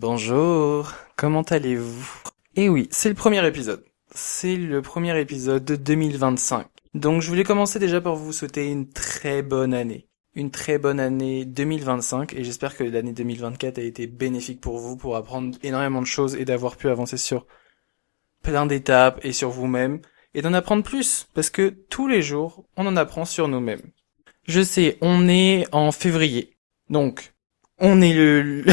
Bonjour, comment allez-vous? Eh oui, c'est le premier épisode. C'est le premier épisode de 2025. Donc je voulais commencer déjà par vous souhaiter une très bonne année. Une très bonne année 2025 et j'espère que l'année 2024 a été bénéfique pour vous pour apprendre énormément de choses et d'avoir pu avancer sur plein d'étapes et sur vous-même et d'en apprendre plus parce que tous les jours on en apprend sur nous-mêmes. Je sais, on est en février. Donc, on est le,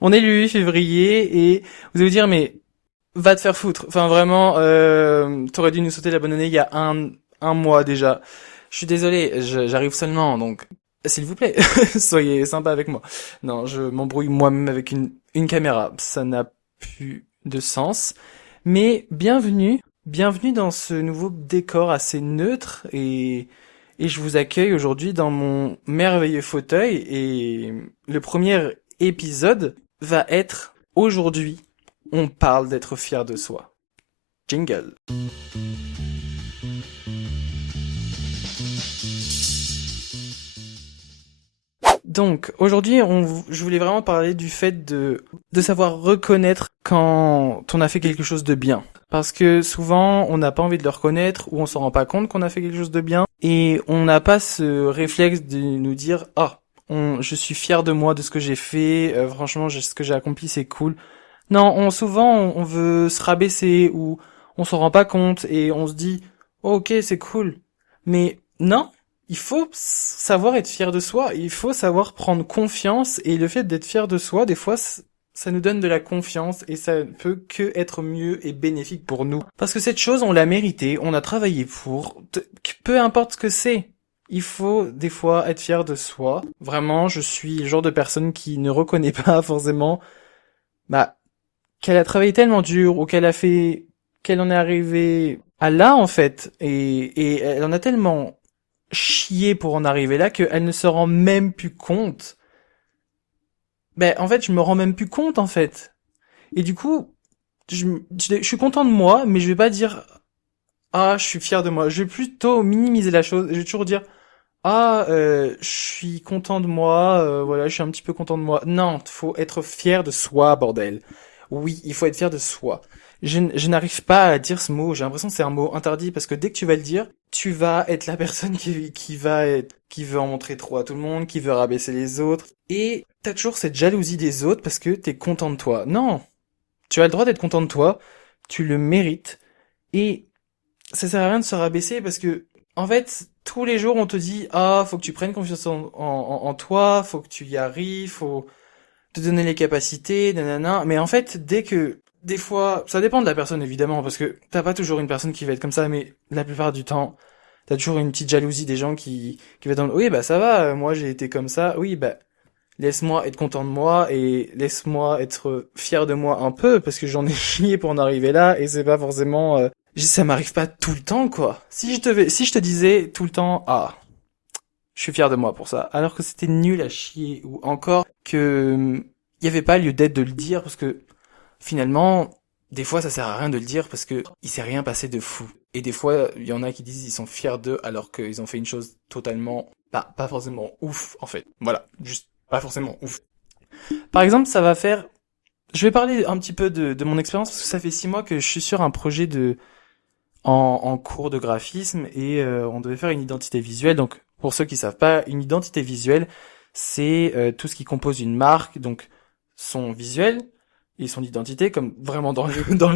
on est le 8 février et vous allez vous dire, mais va te faire foutre. Enfin, vraiment, t'aurais dû nous sauter la bonne année il y a un mois déjà. Je suis désolé, j'arrive seulement, donc s'il vous plaît, soyez sympa avec moi. Non, je m'embrouille moi-même avec une caméra. Ça n'a plus de sens. Mais bienvenue dans ce nouveau décor assez neutre et je vous accueille aujourd'hui dans mon merveilleux fauteuil et le premier épisode va être aujourd'hui, on parle d'être fier de soi. Jingle. Donc, aujourd'hui, je voulais vraiment parler du fait de savoir reconnaître quand on a fait quelque chose de bien. Parce que souvent, on n'a pas envie de le reconnaître ou on s'en rend pas compte qu'on a fait quelque chose de bien et on n'a pas ce réflexe de nous dire, ah, je suis fier de moi, de ce que j'ai fait, franchement, ce que j'ai accompli, c'est cool. Non, souvent, on veut se rabaisser ou on s'en rend pas compte et on se dit, oh, ok, c'est cool. Mais non, il faut savoir être fier de soi, il faut savoir prendre confiance et le fait d'être fier de soi, des fois, ça nous donne de la confiance et ça ne peut que être mieux et bénéfique pour nous. Parce que cette chose, on l'a méritée, on a travaillé pour, peu importe ce que c'est. Il faut des fois être fier de soi. Vraiment, je suis le genre de personne qui ne reconnaît pas forcément bah, qu'elle a travaillé tellement dur ou qu'elle en est arrivée à là en fait et elle en a tellement chié pour en arriver là qu'elle ne se rend même plus compte. Ben en fait je me rends même plus compte en fait. Et du coup je suis content de moi mais je vais pas dire ah je suis fier de moi. Je vais plutôt minimiser la chose. Je vais toujours dire ah je suis content de moi. Voilà je suis un petit peu content de moi. Non faut être fier de soi bordel. Oui, il faut être fier de soi. Je n'arrive pas à dire ce mot. J'ai l'impression que c'est un mot interdit parce que dès que tu vas le dire, tu vas être la personne qui veut en montrer trop à tout le monde, qui veut rabaisser les autres. Et t'as toujours cette jalousie des autres parce que t'es content de toi. Non, tu as le droit d'être content de toi. Tu le mérites. Et ça sert à rien de se rabaisser parce que, en fait, tous les jours on te dit, ah, faut que tu prennes confiance en toi, faut que tu y arrives, faut te donner les capacités, nanana. Mais en fait, des fois, ça dépend de la personne évidemment, parce que t'as pas toujours une personne qui va être comme ça, mais la plupart du temps, t'as toujours une petite jalousie des gens qui va dans le, oui, bah ça va, moi j'ai été comme ça, oui, bah, laisse-moi être content de moi et laisse-moi être fier de moi un peu, parce que j'en ai chié pour en arriver là, et c'est pas forcément, ça m'arrive pas tout le temps, quoi. Si je te disais tout le temps, ah, je suis fier de moi pour ça. Alors que c'était nul à chier. Ou encore que il y avait pas lieu d'être de le dire parce que finalement, des fois ça sert à rien de le dire parce que il s'est rien passé de fou. Et des fois, il y en a qui disent ils sont fiers d'eux alors qu'ils ont fait une chose totalement, pas forcément ouf en fait. Voilà, juste pas forcément ouf. Par exemple, ça va faire. Je vais parler un petit peu de mon expérience parce que ça fait 6 mois que je suis sur un projet en cours de graphisme et on devait faire une identité visuelle. Donc, pour ceux qui savent pas, une identité visuelle, c'est tout ce qui compose une marque, donc son visuel et son identité, comme vraiment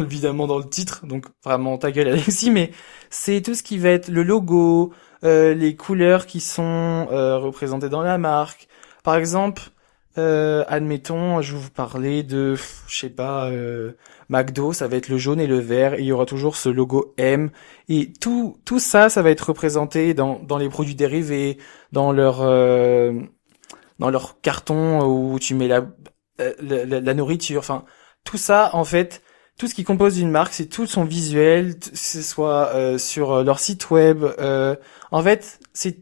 évidemment dans le titre. Donc, vraiment ta gueule Alexis, mais c'est tout ce qui va être le logo, les couleurs qui sont représentées dans la marque. Par exemple, admettons, je vais vous parler de, je sais pas, McDo, ça va être le jaune et le vert, et il y aura toujours ce logo M. Et tout ça, ça va être représenté dans les produits dérivés, dans leur carton où tu mets la nourriture. Enfin, tout ça, en fait, tout ce qui compose une marque, c'est tout son visuel, que ce soit sur leur site web. En fait, c'est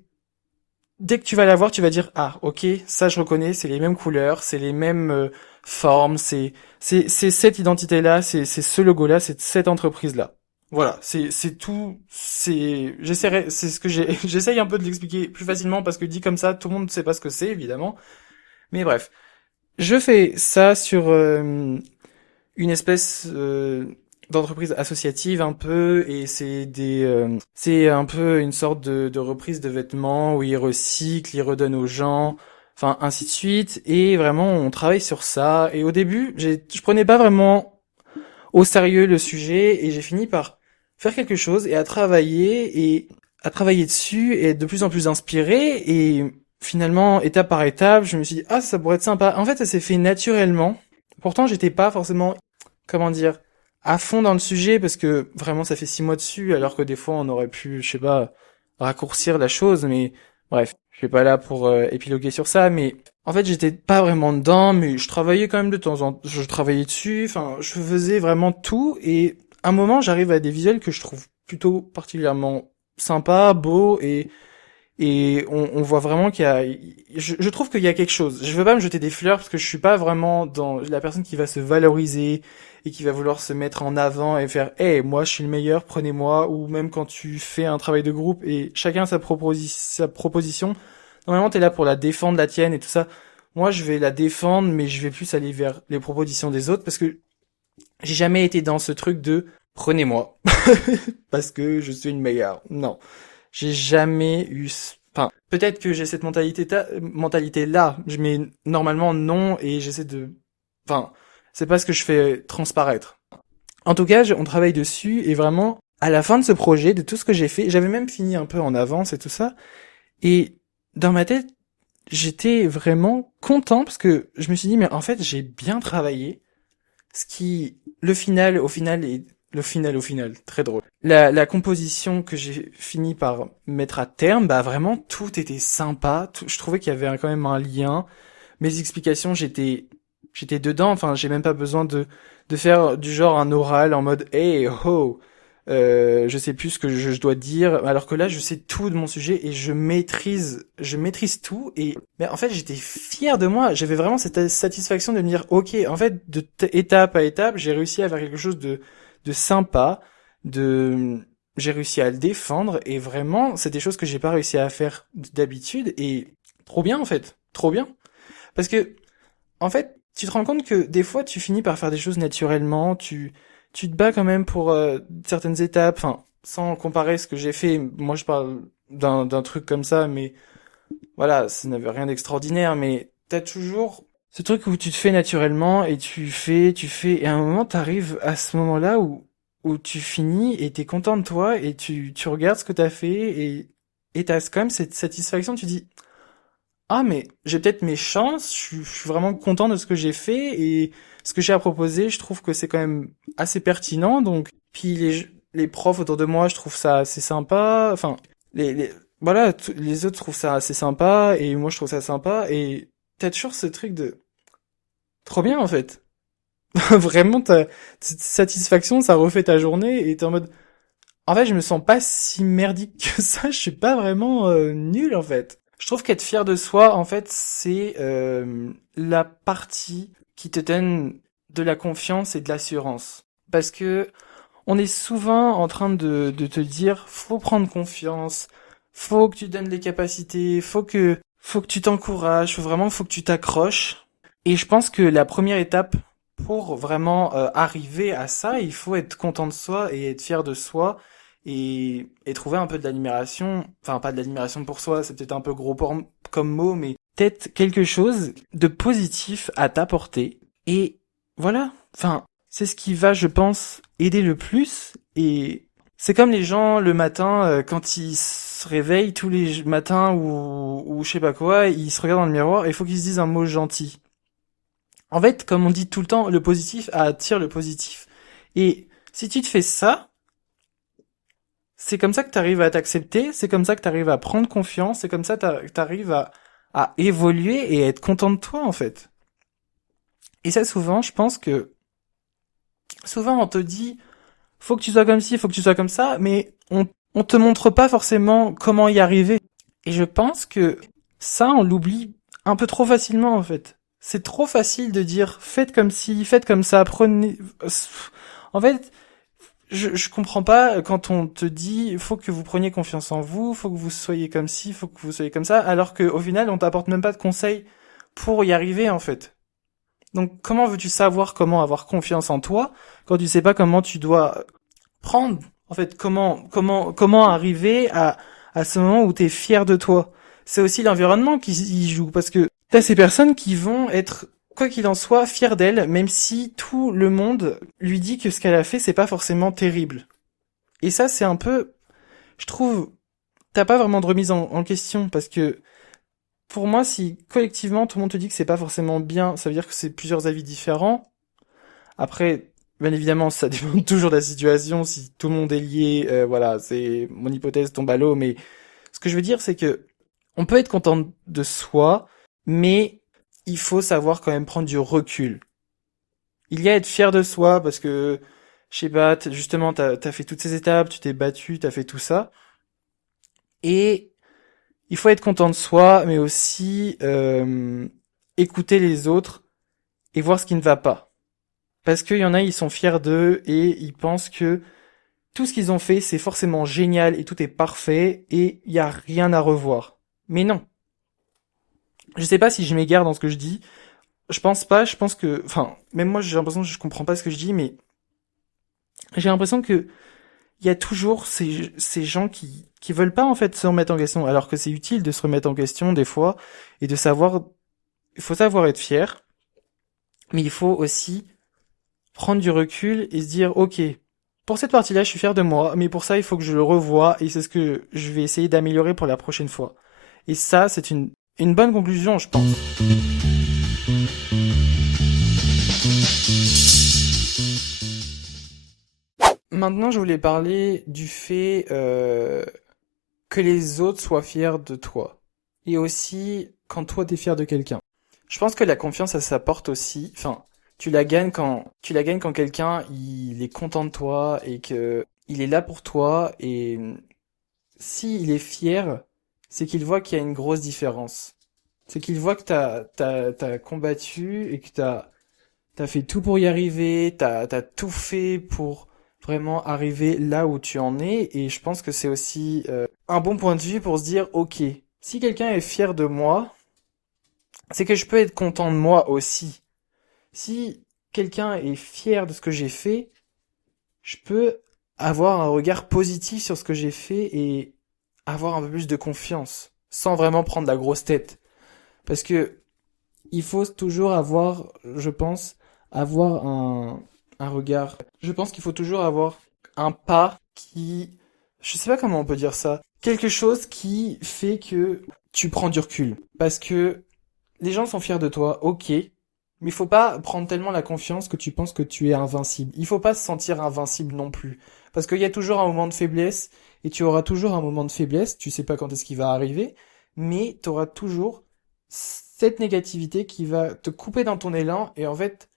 dès que tu vas la voir, tu vas dire ah ok, ça je reconnais, c'est les mêmes couleurs, c'est les mêmes formes, c'est cette identité-là, c'est ce logo-là, c'est cette entreprise-là. Voilà, c'est tout, c'est ce que j'essaye un peu de l'expliquer plus facilement parce que dit comme ça, tout le monde ne sait pas ce que c'est évidemment. Mais bref, Je fais ça sur une espèce d'entreprise associative un peu, et c'est un peu une sorte de reprise de vêtements où ils recyclent, ils redonnent aux gens, enfin ainsi de suite. Et vraiment, on travaille sur ça. Et au début, je prenais pas vraiment au sérieux le sujet, et j'ai fini par faire quelque chose et à travailler dessus et être de plus en plus inspiré. Et finalement, étape par étape, je me suis dit, ah, ça pourrait être sympa. En fait, ça s'est fait naturellement. Pourtant, j'étais pas forcément, comment dire, à fond dans le sujet, parce que vraiment, ça fait 6 mois dessus, alors que des fois, on aurait pu, je sais pas, raccourcir la chose. Mais bref, je suis pas là pour épiloguer sur ça. Mais en fait, j'étais pas vraiment dedans, mais je travaillais quand même de temps en temps. Je travaillais dessus, enfin, je faisais vraiment tout. Et à un moment, j'arrive à des visuels que je trouve plutôt particulièrement sympas, beaux, et on voit vraiment qu'il y a, je trouve qu'il y a quelque chose. Je veux pas me jeter des fleurs parce que je suis pas vraiment dans la personne qui va se valoriser et qui va vouloir se mettre en avant et faire, hey, moi je suis le meilleur, prenez-moi. Ou même quand tu fais un travail de groupe et chacun sa proposition, normalement t'es là pour la défendre, la tienne et tout ça. Moi je vais la défendre, mais je vais plus aller vers les propositions des autres, parce que j'ai jamais été dans ce truc de prenez-moi parce que je suis une meilleure. Non. J'ai jamais eu... Enfin, peut-être que j'ai cette mentalité-là, mais normalement non, et j'essaie de... Enfin, c'est pas ce que je fais transparaître. En tout cas, on travaille dessus, et vraiment, à la fin de ce projet, de tout ce que j'ai fait, j'avais même fini un peu en avance et tout ça, et dans ma tête, j'étais vraiment content, parce que je me suis dit, mais en fait, j'ai bien travaillé, ce qui, au final, très drôle. La composition que j'ai fini par mettre à terme, bah vraiment tout était sympa. Je trouvais qu'il y avait quand même un lien. Mes explications, j'étais dedans. Enfin, j'ai même pas besoin de faire du genre un oral en mode hey ho. Je sais plus ce que je dois dire, alors que là, je sais tout de mon sujet et je maîtrise tout. Et mais en fait, j'étais fier de moi. J'avais vraiment cette satisfaction de me dire, ok, en fait, étape à étape, j'ai réussi à faire quelque chose de sympa, de, j'ai réussi à le défendre. Et vraiment, c'est des choses que j'ai pas réussi à faire d'habitude. Et trop bien, en fait, trop bien. Parce que en fait, tu te rends compte que des fois, tu finis par faire des choses naturellement, tu te bats quand même pour certaines étapes, enfin, sans comparer ce que j'ai fait. Moi, je parle d'un truc comme ça, mais voilà, ça n'avait rien d'extraordinaire, mais t'as toujours ce truc où tu te fais naturellement, et tu fais, et à un moment, t'arrives à ce moment-là où tu finis, et t'es content de toi, et tu regardes ce que t'as fait, et t'as quand même cette satisfaction, tu dis, ah, mais j'ai peut-être mes chances, je suis vraiment content de ce que j'ai fait, et ce que j'ai à proposer, je trouve que c'est quand même assez pertinent. Donc, puis les profs autour de moi, je trouve ça assez sympa. Enfin, voilà, les autres trouvent ça assez sympa, et moi je trouve ça sympa, et t'as toujours ce truc de trop bien en fait. Vraiment, cette satisfaction, ça refait ta journée, et t'es en mode, en fait, je me sens pas si merdique que ça, je suis pas vraiment nul en fait. Je trouve qu'être fier de soi, en fait, c'est la partie qui te donne de la confiance et de l'assurance. Parce que on est souvent en train de te dire, faut prendre confiance, faut que tu donnes les capacités, faut que tu t'encourages, faut que tu t'accroches. Et je pense que la première étape pour vraiment arriver à ça, il faut être content de soi et être fier de soi, et trouver un peu de l'admiration. Enfin, pas de l'admiration pour soi, c'est peut-être un peu gros comme mot, mais peut-être quelque chose de positif à t'apporter. Et voilà, enfin, c'est ce qui va, je pense, aider le plus. Et c'est comme les gens le matin, quand ils se réveillent tous les matins, ou je sais pas quoi, ils se regardent dans le miroir et il faut qu'ils se disent un mot gentil. En fait, comme on dit tout le temps, le positif attire le positif. Et si tu te fais ça, c'est comme ça que tu arrives à t'accepter, c'est comme ça que tu arrives à prendre confiance, c'est comme ça que tu arrives à évoluer et à être content de toi, en fait. Et ça, souvent, je pense que souvent on te dit, faut que tu sois comme ci, faut que tu sois comme ça, mais on te montre pas forcément comment y arriver. Et je pense que ça, on l'oublie un peu trop facilement, en fait. C'est trop facile de dire, faites comme ci, faites comme ça, prenez... En fait, je comprends pas quand on te dit, faut que vous preniez confiance en vous, faut que vous soyez comme ci, faut que vous soyez comme ça, alors qu'au final, on t'apporte même pas de conseils pour y arriver, en fait. Donc, comment veux-tu savoir comment avoir confiance en toi quand tu sais pas comment tu dois prendre, en fait, comment arriver à ce moment où tu es fier de toi. C'est aussi l'environnement qui y joue, parce que t'as ces personnes qui vont être, quoi qu'il en soit, fiers d'elle, même si tout le monde lui dit que ce qu'elle a fait, c'est pas forcément terrible. Et ça, c'est un peu, je trouve, t'as pas vraiment de remise en question, parce que pour moi, si collectivement tout le monde te dit que c'est pas forcément bien, ça veut dire que c'est plusieurs avis différents. Après, bien évidemment, ça dépend toujours de la situation. Si tout le monde est lié, voilà, c'est mon hypothèse tombe à l'eau. Mais ce que je veux dire, c'est que on peut être content de soi, mais il faut savoir quand même prendre du recul. Il y a être fier de soi parce que, je sais pas, justement, t'as fait toutes ces étapes, tu t'es battu, t'as fait tout ça. Et il faut être content de soi, mais aussi écouter les autres et voir ce qui ne va pas. Parce qu'il y en a, ils sont fiers d'eux et ils pensent que tout ce qu'ils ont fait, c'est forcément génial et tout est parfait et il n'y a rien à revoir. Mais non. Je sais pas si je m'égare dans ce que je dis. Je pense pas, je pense que, enfin, même moi j'ai l'impression que je comprends pas ce que je dis, mais j'ai l'impression que il y a toujours ces gens qui veulent pas en fait se remettre en question, alors que c'est utile de se remettre en question des fois et de savoir, il faut savoir être fier, mais il faut aussi prendre du recul et se dire, ok, pour cette partie-là, je suis fier de moi, mais pour ça, il faut que je le revoie et c'est ce que je vais essayer d'améliorer pour la prochaine fois. Et ça, c'est une bonne conclusion, je pense. Maintenant, je voulais parler du fait que les autres soient fiers de toi. Et aussi quand toi, t'es fier de quelqu'un. Je pense que la confiance, ça s'apporte aussi. Enfin, tu la gagnes quand quelqu'un il est content de toi et que il est là pour toi et si il est fier, c'est qu'il voit qu'il y a une grosse différence. C'est qu'il voit que t'as combattu et que t'as fait tout pour y arriver, t'as tout fait pour vraiment arriver là où tu en es et je pense que c'est aussi un bon point de vue pour se dire, ok, si quelqu'un est fier de moi, c'est que je peux être content de moi aussi. Si quelqu'un est fier de ce que j'ai fait, je peux avoir un regard positif sur ce que j'ai fait et avoir un peu plus de confiance, sans vraiment prendre la grosse tête. Parce que il faut toujours avoir, je pense, avoir un regard. Je pense qu'il faut toujours avoir un pas qui, je sais pas comment on peut dire ça, quelque chose qui fait que tu prends du recul. Parce que les gens sont fiers de toi, ok, mais il faut pas prendre tellement la confiance que tu penses que tu es invincible. Il faut pas se sentir invincible non plus. Parce qu'il y a toujours un moment de faiblesse, et tu auras toujours un moment de faiblesse, tu sais pas quand est-ce qu'il va arriver, mais tu auras toujours cette négativité qui va te couper dans ton élan, et en fait,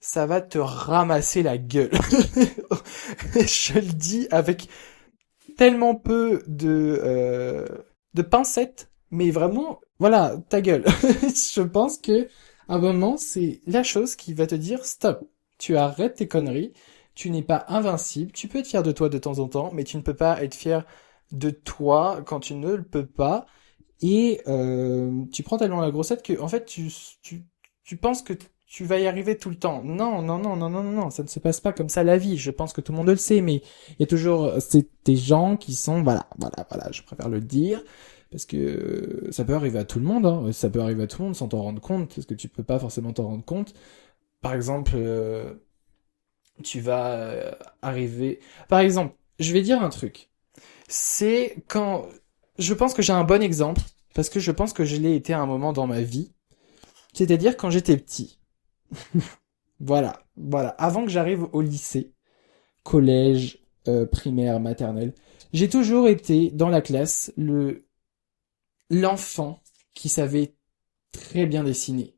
ça va te ramasser la gueule. Je le dis avec tellement peu de pincettes, mais vraiment, voilà, ta gueule. Je pense que à un moment, c'est la chose qui va te dire stop. Tu arrêtes tes conneries. Tu n'es pas invincible. Tu peux être fier de toi de temps en temps, mais tu ne peux pas être fier de toi quand tu ne le peux pas. Et tu prends tellement la grossette que, en fait, tu penses que tu vas y arriver tout le temps. Non, non, non, non, non, non, non, ça ne se passe pas comme ça la vie. Je pense que tout le monde le sait, mais il y a toujours c'est des gens qui sont, voilà, voilà, voilà, je préfère le dire, parce que ça peut arriver à tout le monde, hein, ça peut arriver à tout le monde sans t'en rendre compte, parce que tu peux pas forcément t'en rendre compte. Par exemple, tu vas arriver. Par exemple, je vais dire un truc. C'est quand. Je pense que j'ai un bon exemple, parce que je pense que je l'ai été à un moment dans ma vie. C'est-à-dire quand j'étais petit. Voilà, voilà. Avant que j'arrive au lycée, collège, primaire, maternelle, j'ai toujours été dans la classe l'enfant qui savait très bien dessiner.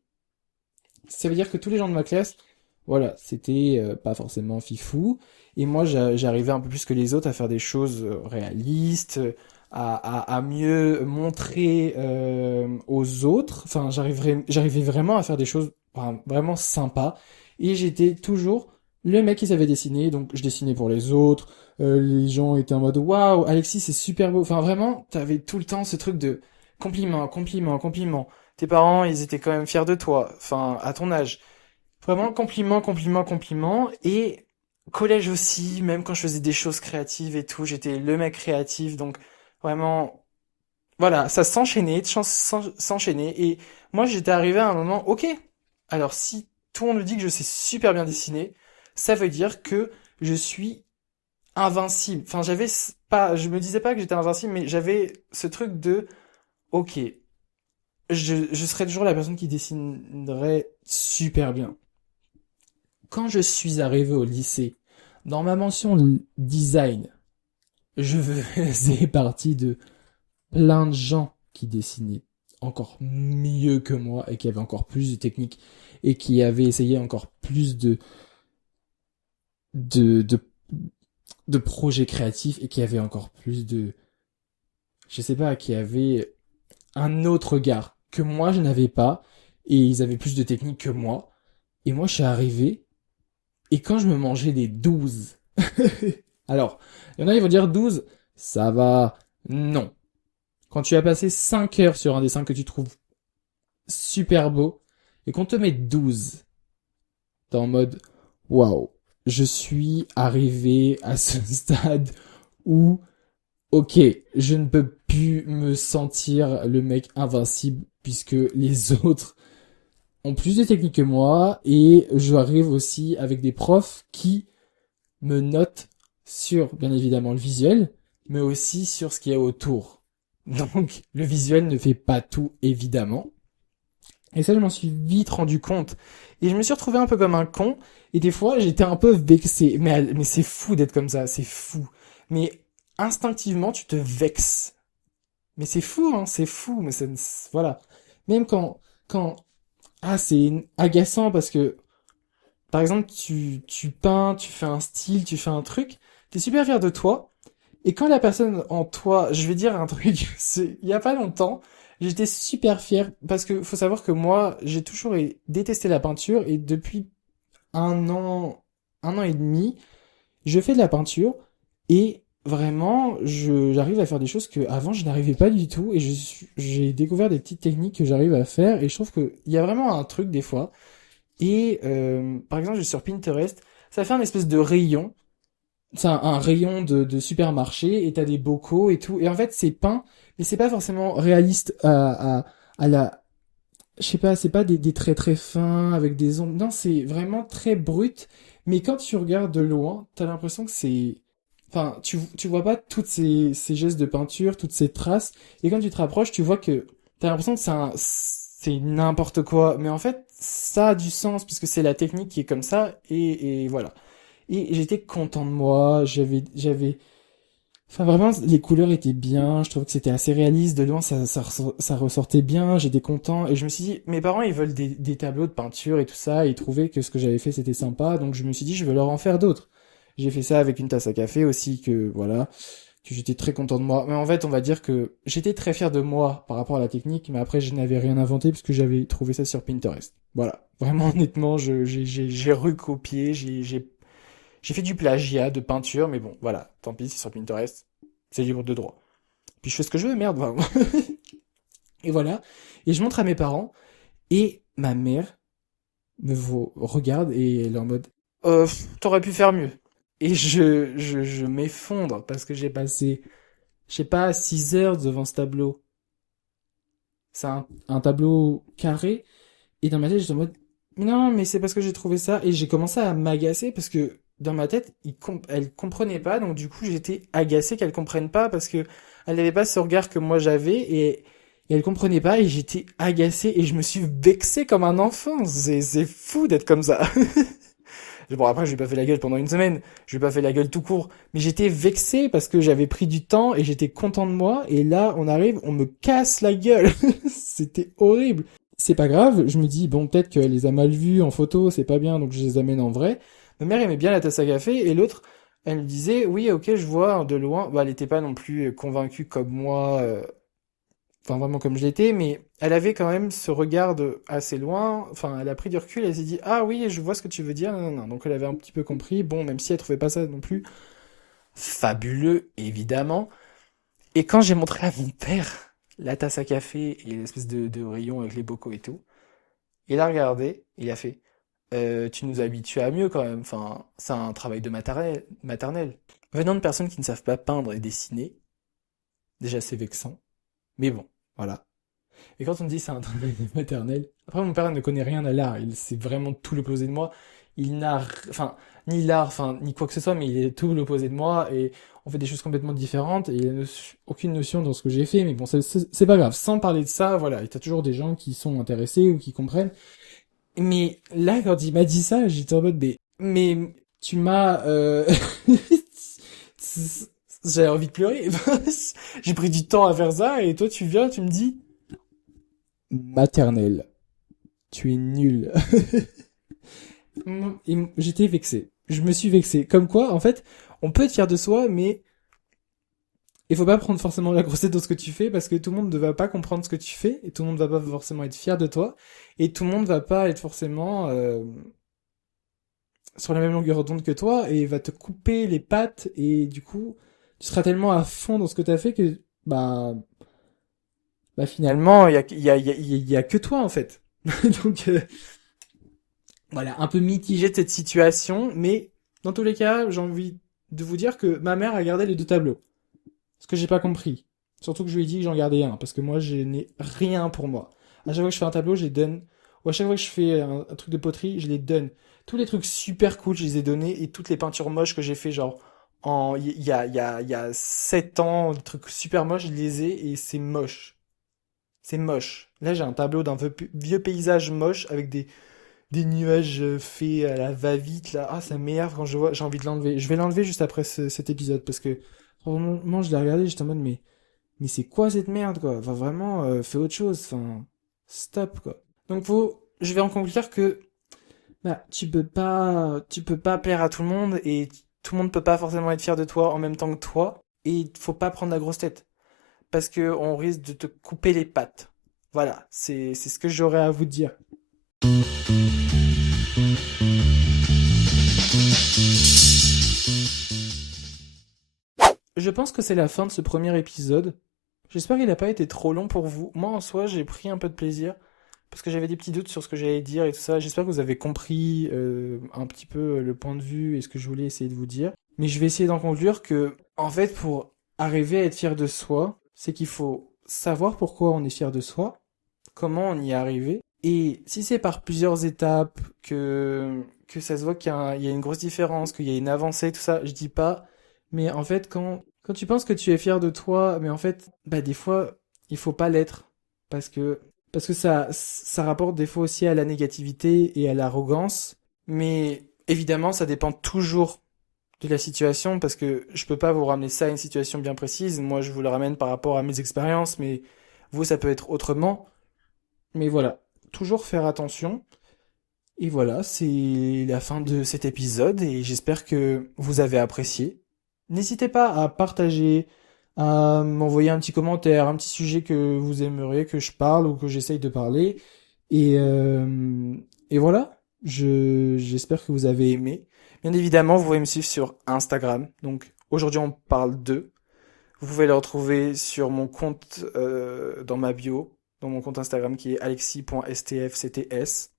Ça veut dire que tous les gens de ma classe, voilà, c'était pas forcément fifou. Et moi, j'arrivais un peu plus que les autres à faire des choses réalistes, à mieux montrer aux autres. Enfin, j'arrivais vraiment à faire des choses vraiment sympas. Et j'étais toujours le mec qui savait dessiner. Donc, je dessinais pour les autres. Les gens étaient en mode waouh, Alexis, c'est super beau. Enfin, vraiment, t'avais tout le temps ce truc de compliment, compliment, compliment. Tes parents, ils étaient quand même fiers de toi. Enfin, à ton âge. Vraiment, compliment, compliment, compliment. Et collège aussi, même quand je faisais des choses créatives et tout, j'étais le mec créatif. Donc, vraiment, voilà, ça s'enchaînait, s'enchaînait. Et moi, j'étais arrivé à un moment, ok, alors si tout le monde me dit que je sais super bien dessiner, ça veut dire que je suis invincible. Enfin, pas, je me disais pas que j'étais invincible, mais j'avais ce truc de, ok, je serai toujours la personne qui dessinerait super bien. Quand je suis arrivé au lycée, dans ma mention design, je faisais partie de plein de gens qui dessinaient encore mieux que moi et qui avaient encore plus de technique et qui avaient essayé encore plus de, de, de projets créatifs et qui avaient encore plus je sais pas, qui avaient un autre regard que moi je n'avais pas et ils avaient plus de technique que moi. Et moi je suis arrivé et quand je me mangeais des 12 alors, il y en a, ils vont dire 12 ça va. Non. Quand tu as passé 5 heures sur un dessin que tu trouves super beau et qu'on te met 12, t'es en mode waouh, je suis arrivé à ce stade où, ok, je ne peux plus me sentir le mec invincible puisque les autres ont plus de technique que moi et j'arrive aussi avec des profs qui me notent sur, bien évidemment, le visuel, mais aussi sur ce qu'il y a autour. Donc, le visuel ne fait pas tout, évidemment. Et ça, je m'en suis vite rendu compte. Et je me suis retrouvé un peu comme un con. Et des fois, j'étais un peu vexé. Mais c'est fou d'être comme ça, c'est fou. Mais instinctivement, tu te vexes. Mais c'est fou, hein, c'est fou. Mais voilà. Même ah, c'est agaçant parce que, par exemple, tu peins, tu fais un style, tu fais un truc, t'es super fier de toi. Et quand la personne en toi, je vais dire un truc, il y a pas longtemps, j'étais super fier parce que faut savoir que moi, j'ai toujours détesté la peinture et depuis un an, un an et demi, je fais de la peinture et vraiment, j'arrive à faire des choses que avant je n'arrivais pas du tout et j'ai découvert des petites techniques que j'arrive à faire et je trouve qu'il y a vraiment un truc des fois. Et par exemple, je suis sur Pinterest, ça fait un espèce de rayon, c'est un rayon de supermarché et t'as des bocaux et tout. Et en fait, c'est peint, mais c'est pas forcément réaliste à la. Je sais pas, c'est pas des traits très fins avec des ombres. Non, c'est vraiment très brut. Mais quand tu regardes de loin, t'as l'impression que c'est. Enfin, tu vois pas toutes ces gestes de peinture, toutes ces traces. Et quand tu te rapproches, tu vois que t'as l'impression que c'est n'importe quoi. Mais en fait, ça a du sens puisque c'est la technique qui est comme ça. Et voilà. Et j'étais content de moi, enfin vraiment, les couleurs étaient bien, je trouvais que c'était assez réaliste, de loin ça ressortait bien, j'étais content, et je me suis dit, mes parents ils veulent des tableaux de peinture et tout ça, et ils trouvaient que ce que j'avais fait c'était sympa, donc je me suis dit, je vais leur en faire d'autres. J'ai fait ça avec une tasse à café aussi, que voilà, que j'étais très content de moi. Mais en fait, on va dire que j'étais très fier de moi par rapport à la technique, mais après je n'avais rien inventé puisque j'avais trouvé ça sur Pinterest. Voilà, vraiment honnêtement, j'ai recopié, j'ai fait du plagiat de peinture, mais bon, voilà, tant pis, c'est sur Pinterest, c'est libre de droit. Puis je fais ce que je veux, merde, vraiment. Et voilà, et je montre à mes parents, et ma mère regarde et elle est en mode, t'aurais pu faire mieux. Et je m'effondre parce que j'ai passé, je sais pas, 6 heures devant ce tableau. C'est un tableau carré, et dans ma tête, j'étais en mode, non, mais c'est parce que j'ai trouvé ça. Et j'ai commencé à m'agacer parce que dans ma tête, elle comprenait pas. Donc du coup, j'étais agacé qu'elle comprenne pas parce que elle n'avait pas ce regard que moi j'avais et elle comprenait pas. Et j'étais agacé et je me suis vexé comme un enfant. C'est fou d'être comme ça. Bon, après, je lui ai pas fait la gueule pendant une semaine. Je lui ai pas fait la gueule tout court. Mais j'étais vexé parce que j'avais pris du temps et j'étais content de moi. Et là, on arrive, on me casse la gueule. C'était horrible. C'est pas grave, je me dis, bon, peut-être qu'elle les a mal vus en photo, c'est pas bien, donc je les amène en vrai. Ma mère aimait bien la tasse à café, et l'autre, elle me disait, oui, ok, je vois de loin. Bah, elle était pas non plus convaincue comme moi, enfin vraiment comme je l'étais, mais elle avait quand même ce regard de assez loin. Enfin, elle a pris du recul, elle s'est dit, ah oui, je vois ce que tu veux dire. Non, non, non. Donc elle avait un petit peu compris. Bon, même si elle trouvait pas ça non plus fabuleux, évidemment. Et quand j'ai montré à mon père la tasse à café et l'espèce de rayon avec les bocaux et tout, il a regardé, il a fait. tu nous habitues à mieux quand même. Enfin, c'est un travail de maternelle. Venant de personnes qui ne savent pas peindre et dessiner, déjà c'est vexant. Mais bon, voilà. Et quand on me dit c'est un travail de maternelle, après mon père ne connaît rien à l'art, c'est vraiment tout l'opposé de moi. Il n'a, enfin, ni l'art, enfin, ni quoi que ce soit, mais il est tout l'opposé de moi et on fait des choses complètement différentes et il n'a aucune notion dans ce que j'ai fait. Mais bon, c'est pas grave. Sans parler de ça, voilà, il y a toujours des gens qui sont intéressés ou qui comprennent. Mais là, quand il m'a dit ça, j'étais en mode, mais tu m'as, j'avais envie de pleurer. J'ai pris du temps à faire ça et toi, tu viens, tu me dis, maternelle, tu es nul. Et j'étais vexé. Je me suis vexé. Comme quoi, en fait, on peut être fier de soi, mais il faut pas prendre forcément la grosse tête dans ce que tu fais parce que tout le monde ne va pas comprendre ce que tu fais et tout le monde va pas forcément être fier de toi et tout le monde va pas être forcément sur la même longueur d'onde que toi et va te couper les pattes et du coup tu seras tellement à fond dans ce que tu as fait que bah finalement il y a que toi en fait. Donc voilà, un peu mitigé de cette situation, mais dans tous les cas, j'ai envie de vous dire que ma mère a gardé les deux tableaux. Ce que j'ai pas compris. Surtout que je lui ai dit que j'en gardais un, parce que moi, je n'ai rien pour moi. À chaque fois que je fais un tableau, je les donne. Ou à chaque fois que je fais un truc de poterie, je les donne. Tous les trucs super cool, je les ai donnés. Et toutes les peintures moches que j'ai fait, genre, il y a 7 ans, des trucs super moches, je les ai et c'est moche. C'est moche. Là, j'ai un tableau d'un vieux paysage moche avec des nuages faits à la va-vite, là. Ah, ça m'énerve quand je vois, j'ai envie de l'enlever. Je vais l'enlever juste après cet épisode parce que, vraiment, je l'ai regardé, j'étais en mode, mais c'est quoi cette merde, quoi? Enfin, vraiment, fais autre chose. Enfin, stop, quoi. Donc, je vais en conclure que, bah, tu peux pas plaire à tout le monde et tout le monde peut pas forcément être fier de toi en même temps que toi. Et il faut pas prendre la grosse tête parce que on risque de te couper les pattes. Voilà, c'est ce que j'aurais à vous dire. Je pense que c'est la fin de ce premier épisode. J'espère qu'il n'a pas été trop long pour vous. Moi, en soi, j'ai pris un peu de plaisir parce que j'avais des petits doutes sur ce que j'allais dire et tout ça. J'espère que vous avez compris un petit peu le point de vue et ce que je voulais essayer de vous dire. Mais je vais essayer d'en conclure que, en fait, pour arriver à être fier de soi, c'est qu'il faut savoir pourquoi on est fier de soi, comment on y est arrivé. Et si c'est par plusieurs étapes que ça se voit qu'il y a une grosse différence, qu'il y a une avancée, tout ça, je dis pas. Mais en fait, quand tu penses que tu es fier de toi, mais en fait, bah des fois, il faut pas l'être. Parce que, parce que ça rapporte des fois aussi à la négativité et à l'arrogance. Mais évidemment, ça dépend toujours de la situation, parce que je peux pas vous ramener ça à une situation bien précise. Moi, je vous le ramène par rapport à mes expériences, mais vous, ça peut être autrement. Mais voilà, toujours faire attention. Et voilà, c'est la fin de cet épisode et j'espère que vous avez apprécié. N'hésitez pas à partager, à m'envoyer un petit commentaire, un petit sujet que vous aimeriez que je parle ou que j'essaye de parler. Et, euh, et voilà, j'espère que vous avez aimé. Bien évidemment, vous pouvez me suivre sur Instagram. Donc aujourd'hui, on parle de. Vous pouvez le retrouver sur mon compte dans ma bio, dans mon compte Instagram qui est alexis.stfcts.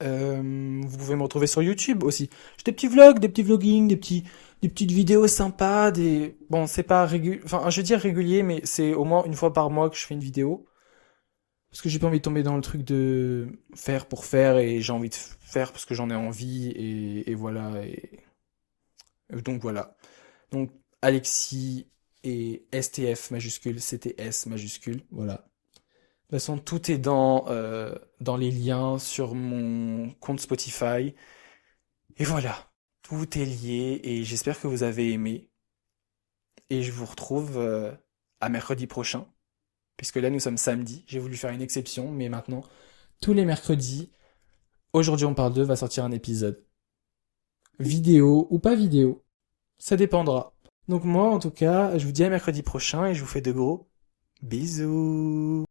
Vous pouvez me retrouver sur YouTube aussi. J'ai des petits vlogs, des petits vlogging, des petites vidéos sympas, bon, c'est pas enfin, je veux dire régulier, mais c'est au moins une fois par mois que je fais une vidéo. Parce que j'ai pas envie de tomber dans le truc de faire pour faire et j'ai envie de faire parce que j'en ai envie et voilà. Donc voilà. Donc Alexis et STF majuscule, CTS majuscule, voilà. De toute façon, tout est dans les liens sur mon compte Spotify. Et voilà, tout est lié et j'espère que vous avez aimé. Et je vous retrouve à mercredi prochain, puisque là nous sommes samedi. J'ai voulu faire une exception, mais maintenant, tous les mercredis, aujourd'hui on parle de, va sortir un épisode. Vidéo ou pas vidéo, ça dépendra. Donc moi, en tout cas, je vous dis à mercredi prochain et je vous fais de gros bisous.